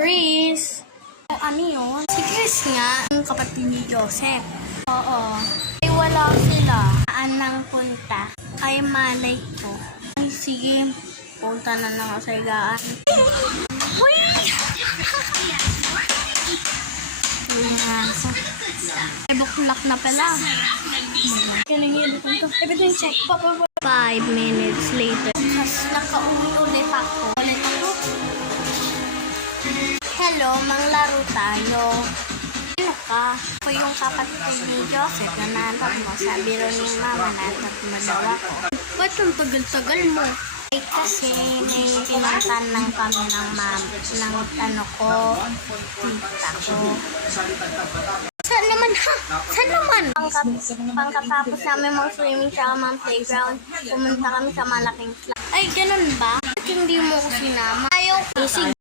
Chris. Ano yun? Si Chris nga, yung kapatid ni Joseph. Oo. Ay, wala sila. Saan nang punta? Ay, malay ko. Ay, sige. Punta na ng asagaan. Uy! Ay, buklak na pala. Kanangin ko ito. Everything check. 5 minutes later. Kasi nakaulit ako. Ulit ako. Hello, manglaro tayo. Ano ka? Ako yung kapatid ni Joseph na nanap mo. Sabi rin ni Mama nanap mo daw ako. Ba't ang tagal-tagal mo? Ay kasi may pinuntan lang kami ng ano ko, tita ko. Saan naman ha? Saan naman? Pangkatapos namin mag-swimming sa amang playground, pumunta kami sa malaking slide. Ay, ganun ba? Ba't hindi mo ko sinama? Ayaw. Sige.